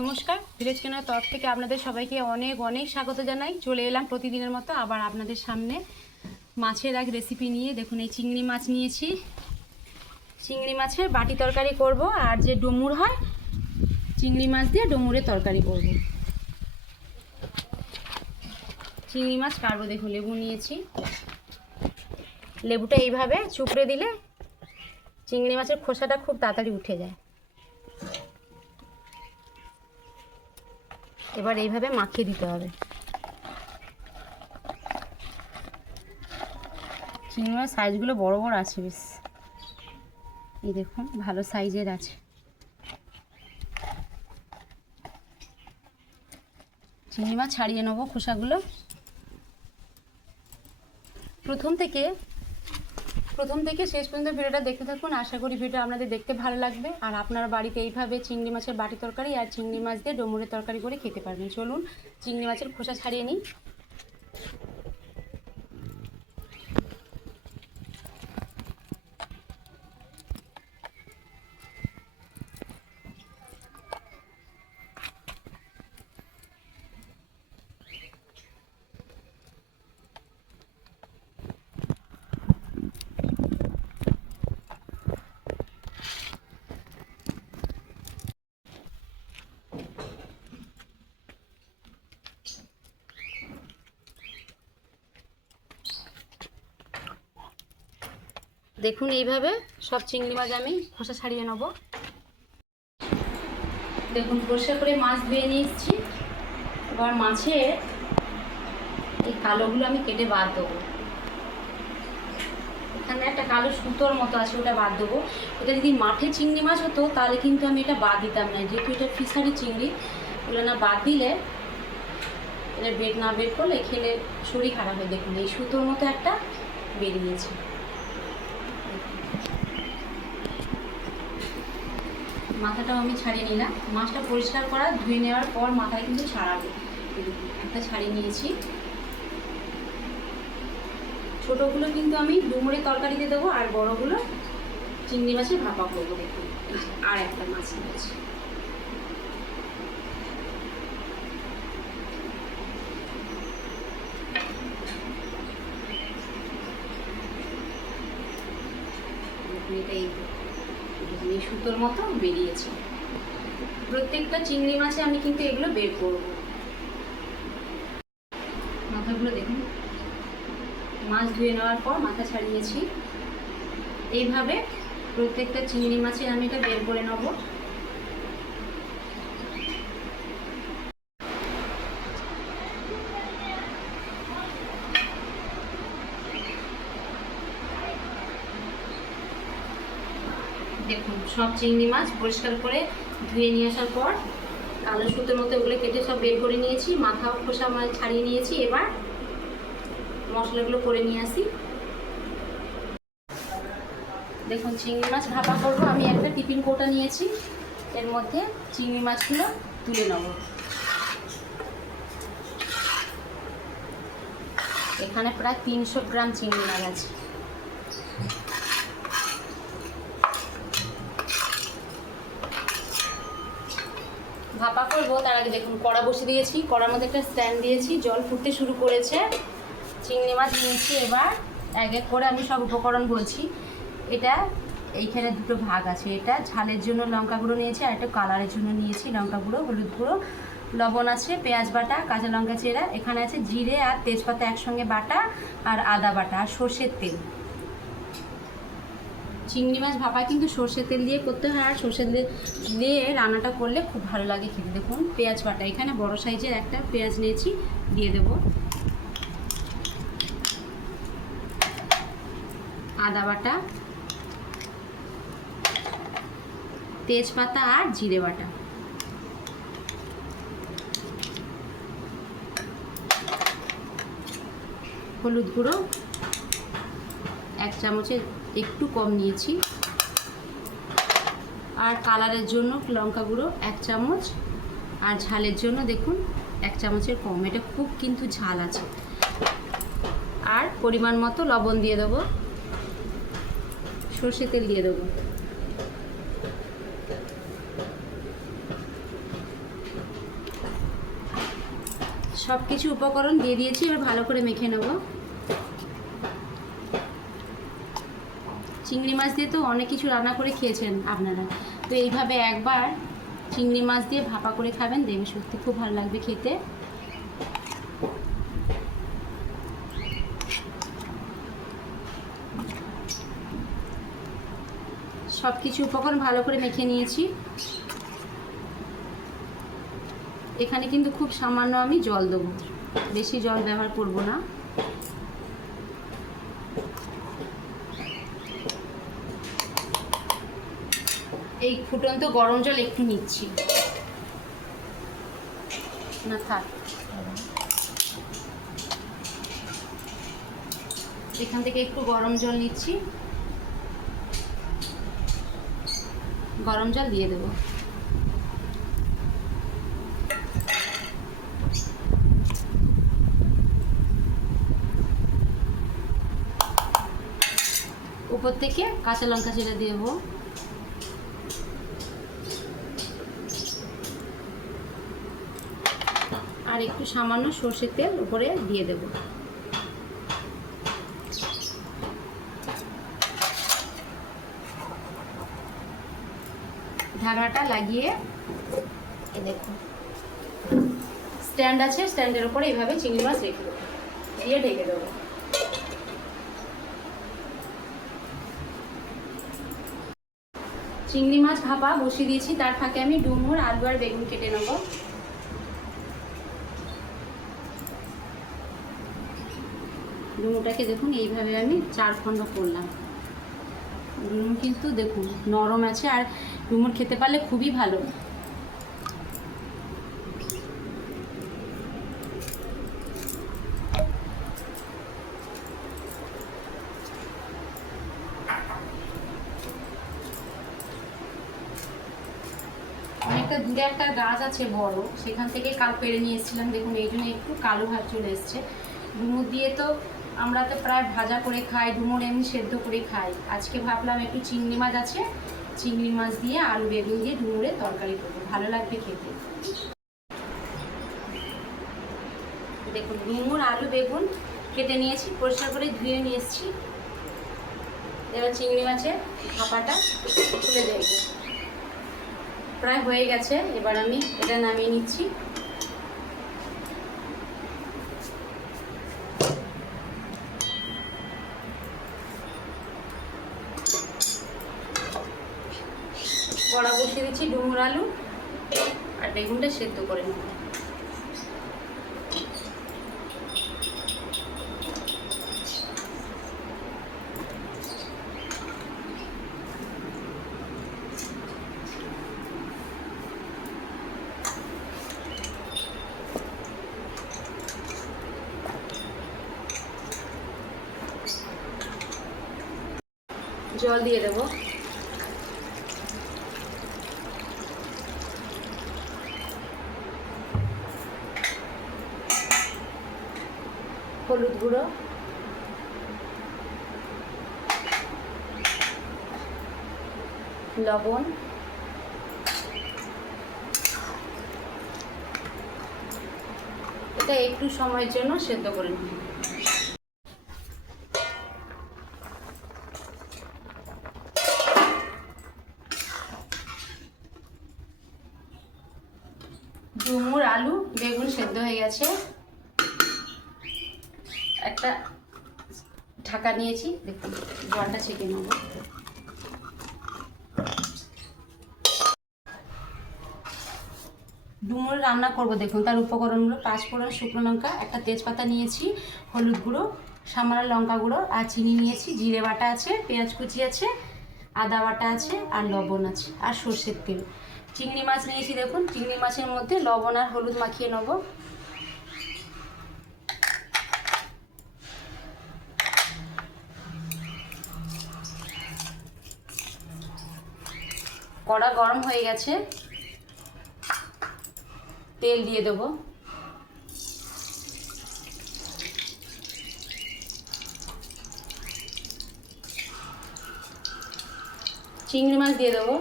নমস্কার, ভিলেজ কেনার তরফ থেকে আপনাদের সবাইকে অনেক অনেক স্বাগত জানাই। চলে এলাম প্রতিদিনের মতো আবার আপনাদের সামনে মাছের এক রেসিপি নিয়ে। দেখুন, এই চিংড়ি মাছ নিয়েছি। চিংড়ি মাছের বাটি তরকারি করব, আর যে ডুমুর হয়, চিংড়ি মাছ দিয়ে ডুমুরের তরকারি করব। চিংড়ি মাছ কাটবো, দেখুন, লেবু নিয়েছি। লেবুটা এইভাবে চুপড়ে দিলে চিংড়ি মাছের খোসাটা খুব তাড়াতাড়ি উঠে যায়। এবার এইভাবে মাখিয়ে দিতে হবে। চিংড়ি মাছ সাইজগুলো বড় বড় আছে বেশ। এই দেখুন, ভালো সাইজের আছে। চিংড়ি মাছ ছাড়িয়ে নেব খোসাগুলো। প্রথম থেকে প্রথম থেকে শেষ পর্যন্ত ভিডিওটা দেখতে থাকুন। আশা করি ভিডিও আপনাদের দেখতে ভালো লাগবে। আর আপনার বাড়িতে এইভাবে চিংড়ি মাছের বাটি তরকারি আর চিংড়ি মাছ দিয়ে ডুমুরের তরকারি করে খেতে পারবেন। চলুন, চিংড়ি মাছের খোসা ছাড়িয়ে নিই। দেখুন এইভাবে, সব চিংড়ি মাছ আমি খোসা ছাড়িয়ে নেব। দেখুন, পরিষ্কার করে মাছ ধুয়ে নিয়ে এসেছি। এবার মাছের এই কালোগুলো আমি কেটে বাদ দেবো। এখানে একটা কালো সুতোর মতো আছে, ওটা বাদ দেবো। এটা যদি মাঠে চিংড়ি মাছ হতো, তাহলে কিন্তু আমি এটা বাদ দিতাম না। যেহেতু এটা ফিশারি চিংড়ি, ওগুলো না বাদ দিলে এটা বেড না বের করলে খেলে শরীর খারাপ হয়। দেখুন, এই সুতোর মতো একটা বেরিয়েছে। মাথাটাও আমি ছাড়িয়ে নিলাম। মাছটা পরিষ্কার করা, ধুয়ে নেওয়ার পর মাথায় কিন্তু ছাড়াবে। একটা ছাড়িয়ে নিয়েছি। ছোটোগুলো কিন্তু আমি ডুমুরের তরকারিতে দেবো আর বড়গুলো চিংড়ি মাছের ভাপা করব দেখুন আর একটা মাছ নিয়েছি। এটা এই সুতোর মতো বেরিয়েছে। প্রত্যেকটা চিংড়ি মাছে আমি কিন্তু এগুলো বের করব। মাথাগুলো দেখুন। মাছ ধুয়ে নেওয়ার পর মাথা ছাড়িয়েছি। এইভাবে প্রত্যেকটা চিংড়ি মাছের আমি এটা বের করে নেব দেখুন সব চিংড়ি মাছ পরিষ্কার করে ধুয়ে নিয়ে আসার পর কালো সুতোর মতো ওগুলো কেটে সব বের করে নিয়েছি, মাথা খোসা মানে ছাড়িয়ে নিয়েছি, এবার মশলাগুলো করে নিয়ে আসি। দেখুন, চিংড়ি মাছ ভাপা করব। আমি একটা টিফিন কৌটা নিয়েছি, এর মধ্যে চিংড়ি মাছগুলো তুলে নেব। এখানে প্রায় তিনশো গ্রাম চিংড়ি মাছ আছে। করব তার আগে দেখুন, কড়া বসে দিয়েছি, কড়ার মধ্যে একটা স্ট্যান্ড দিয়েছি, জল ফুটতে শুরু করেছে। চিংড়ি মাছ নিয়েছি এবার, এক এক করে আমি সব উপকরণ বলছি। এটা এইখানে দুটো ভাগ আছে, এটা ঝালের জন্য লঙ্কা গুঁড়ো নিয়েছি, আর একটা কালারের জন্য নিয়েছি লঙ্কা গুঁড়ো, হলুদ গুঁড়ো, লবণ আছে, পেঁয়াজ বাটা, কাঁচা লঙ্কা চেরা, এখানে আছে জিরে আর তেজপাতা একসঙ্গে বাটা আর আদা বাটা আর সর্ষের তেল। চিংড়ি মাছ ভাপা কিন্তু সর্ষের তেল দিয়ে করতে হয়, আর সর্ষের তেল দিয়ে রান্নাটা করলে খুব ভালো লাগে খেতে। দেখুন, পেঁয়াজ বাটা। এখানে বড় সাইজের একটা পেঁয়াজ নিয়েছি, দিয়ে দেব। আদা বাটা, তেজপাতা আর জিরে বাটা। হলুদ গুঁড়ো, এক চামচের একটু কম নিয়েছি। আর কালারের জন্য লঙ্কা গুঁড়ো এক চামচ। আর ঝালের জন্য দেখুন, এক চামচের কম। এটা খুব কিন্তু ঝাল আছে। আর পরিমাণ মতো লবণ দিয়ে দেবো। সর্ষে তেল দিয়ে দেবো। সব কিছু উপকরণ দিয়ে দিয়েছি, এবার ভালো করে মেখে নেব। চিংড়ি মাছ দিয়ে তো অনেক কিছু রান্না করে খেয়েছেন আপনারা। তো এইভাবে একবার চিংড়ি মাছ দিয়ে ভাপা করে খাবেন, দেখবে সত্যি খুব ভালো লাগবে খেতে। সব কিছু উপকরণ ভালো করে মেখে নিয়েছি। এখানে কিন্তু খুব সামান্য আমি জল দেবো। বেশি জল ব্যবহার করব না। এই ফুটন্ত গরম জল একটু নিচ্ছি। না, থাক। এখান থেকে একটু গরম জল নিচ্ছি। গরম জল দিয়ে দেবো। উপর থেকে কাঁচা লঙ্কা ছেড়ে দেবো। আর একটু সামান্য সর্ষের তেল উপরে দিয়ে দেব। ঢাকনাটা লাগিয়ে এ দেখুন স্ট্যান্ড আছে, স্ট্যান্ডের উপরে এইভাবে চিংড়ি মাছ রেখে দেবো। দিয়ে ঢেকে দেবো। চিংড়ি মাছ ভাপা বসিয়ে দিয়েছি, তার ফাঁকে আমি ডুমুর, আলু আর বেগুন কেটে নেব। ডুমুরটাকে দেখুন, এইভাবে আমি চার খণ্ড করলাম। ডুমুর কিন্তু দেখুন, নরম আছে আর ডুমুর খেতে পারলে খুবই ভালো। দূরে একটা গাছ আছে বড়, সেখান থেকে কাল পেরে নিয়ে এসেছিলাম। দেখুন, এই জন্য একটু কালো ভাব চলে এসছে। ডুমুর দিয়ে তো আমরা তো প্রায় ভাজা করে খাই, ডুমুর এমনি সেদ্ধ করে খাই। আজকে ভাবলাম একটু চিংড়ি মাছ আছে, চিংড়ি মাছ দিয়ে আলু বেগুন দিয়ে ডুমুরের তরকারি করব। ভালো লাগবে খেতে। দেখুন, ডুমুর, আলু, বেগুন কেটে নিয়েছি, পরিষ্কার করে ধুয়ে নিয়ে এসেছি। এবার চিংড়ি মাছের ভাপাটা তুলে দেবো। প্রায় হয়ে গেছে, এবার আমি এটা নামিয়ে নিচ্ছি কড়া বসিয়ে দিচ্ছি ডুমুর আলু আর বেগুনটা সেদ্ধ করে নেব। জল দিয়ে দেবো। হলুদ গুঁড়ো। লবণ। এটা একটু সময়ের জন্য সেদ্ধ করে নিই ডুমুর আলু, বেগুন সেদ্ধ হয়ে গেছে। একটা ঢাকা নিয়েছি, দেখুন, জলটা ছেঁকে নেব। ডুমুর রান্না করব, দেখুন, তার উপকরণগুলো, পাঁচফোড়ন, শুকনো লঙ্কা, একটা তেজপাতা নিয়েছি, হলুদ গুঁড়ো, সামান্য লঙ্কা গুঁড়ো, আর চিনি নিয়েছি, জিরে বাটা আছে, পেঁয়াজ কুচি আছে, আদা বাটা আছে, আর লবণ আছে, আর সর্ষের তেল। চিংড়ি মাছ নিয়েছি, দেখুন, চিংড়ি মাছের মধ্যে লবণ আর হলুদ মাখিয়ে নেব। কড়া গরম হয়ে গেছে। তেল দিয়ে দেব। চিংড়ি মাছ দিয়ে দেবো।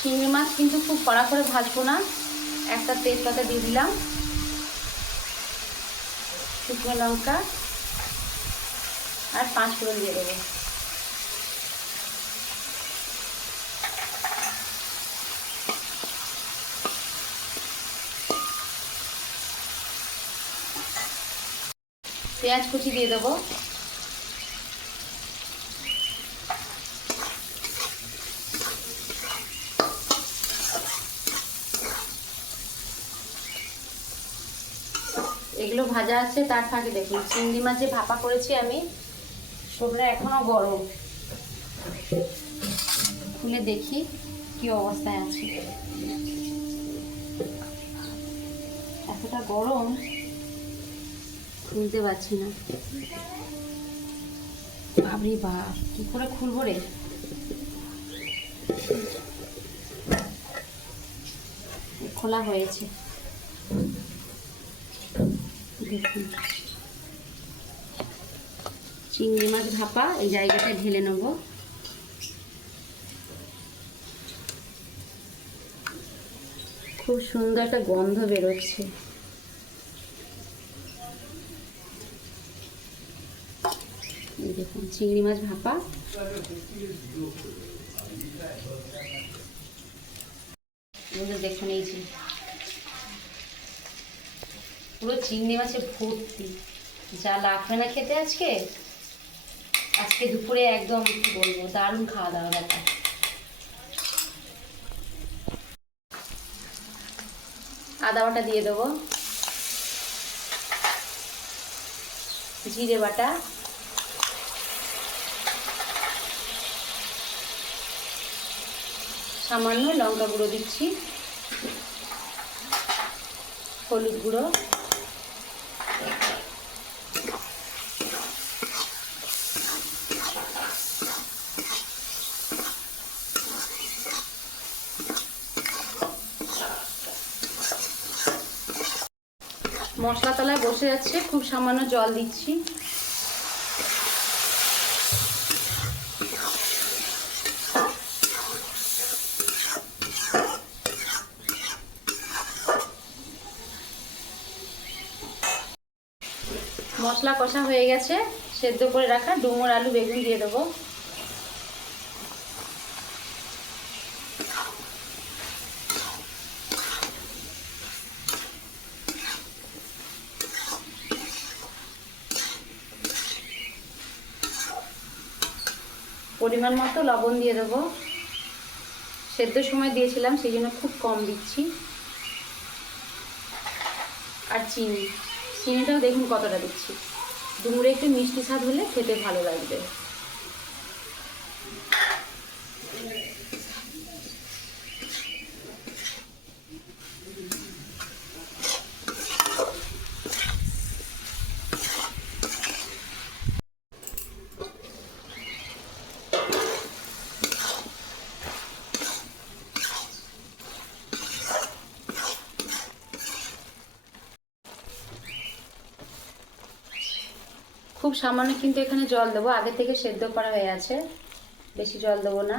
চিংড়ি মাছ কিন্তু খুব কড়া করে ভাজবো না। একটা তেজপাতা দিয়ে দিলাম। শুকনো লঙ্কা আর পাঁচ ফোড়ন দিয়ে দেবো। পেঁয়াজ কুচি দিয়ে দেবো এগুলো ভাজা আছে, তার ফাঁকে দেখুন, চিংড়ি মাছ যে ভাপা করেছি আমি সবটা এখনও গরম। খুলে দেখি কি অবস্থায় আছে। এতটা গরম, খুলতে পারছি না। বাবরি বাপ কি করে খুলবো রে? খোলা হয়েছে। দেখুন চিংড়ি মাছ ভাপা, এই জায়গাটা ঢেলে নেব। খুব সুন্দর একটা গন্ধ বেরোচ্ছে। দেখুন, চিংড়ি মাছ ভাপা। দেখুন, এই যে পুরো চিংড়ি মাছে ভর্তি। যা লাগবে না খেতে আজকে আজকে দুপুরে একদম বলব, দারুণ খাওয়া দাওয়া ব্যাপার। আদা বাটা দিয়ে দেবো। জিরে বাটা। সামান্য লঙ্কা গুঁড়ো দিচ্ছি। হলুদ গুঁড়ো। মশলা তলায় বসে যাচ্ছে খুব সামান্য জল দিচ্ছি। মশলা কষা হয়ে গেছে, সেদ্ধ করে রাখা ডুমুর আলু, বেগুন দিয়ে দেবো। পরিমাণ মতো লবণ দিয়ে দেবো। সেদ্ধ সময় দিয়েছিলাম, সেই জন্য খুব কম দিচ্ছি। আর চিনি। চিনিটাও দেখুন কতটা দিচ্ছি। ডুমুরে একটু মিষ্টি স্বাদ হলে খেতে ভালো লাগবে। খুব সামান্য কিন্তু এখানে জল দেবো। আগে থেকে সেদ্ধ করা হয়ে আছে। বেশি জল দেবো না।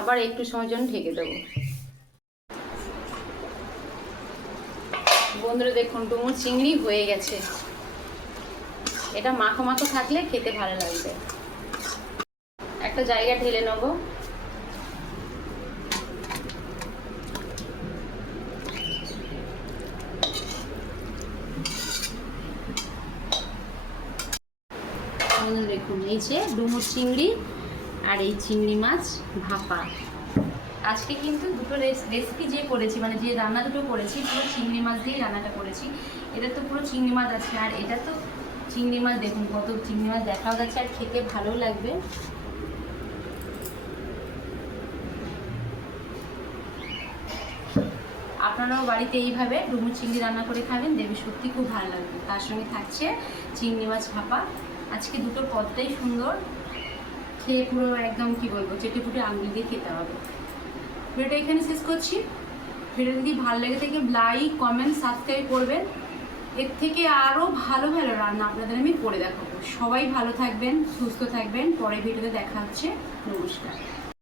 আবার একটু সময় জন্য ঢেকে দেবো। বন্ধুরা, দেখুন, ডুমুর চিংড়ি হয়ে গেছে। এটা মাখো মাখো থাকলে খেতে ভালো লাগবে। একটা জায়গা ঢেলে নেব। দেখুন, এই যে ডুমুর চিংড়ি আর এই চিংড়ি মাছ ভাপা। আজকে কিন্তু দুটো রেসিপি যে করেছি মানে যে রান্না দুটো করেছি, পুরো চিংড়ি মাছ দিয়েই রান্নাটা করেছি। এটা তো পুরো চিংড়ি মাছ আছে, আর এটা তো চিংড়ি মাছ, দেখুন কত চিংড়ি মাছ দেখাও যাচ্ছে, আর খেতে ভালো লাগবে। আপনারাও বাড়িতে এইভাবে ডুমুর চিংড়ি রান্না করে খাবেন, দেখবে সত্যি খুব ভালো লাগবে। তার সঙ্গে থাকছে চিংড়ি মাছ ভাপা। আজকে দুটো পদটাই সুন্দর। খেয়ে পুরো একদম কি বলব, চেটে ফুটে আঙুল দিয়ে খেতে হবে। ভিডিওটা এখানে শেষ করছি। ভিডিও যদি ভালো লেগে থাকে লাইক কমেন্ট সাবস্ক্রাইব করবেন। এর থেকে আরও ভালো ভালো রান্না আপনাদের আমি করে দেখাবো। সবাই ভালো থাকবেন, সুস্থ থাকবেন। পরে ভিডিওতে দেখা হচ্ছে। নমস্কার।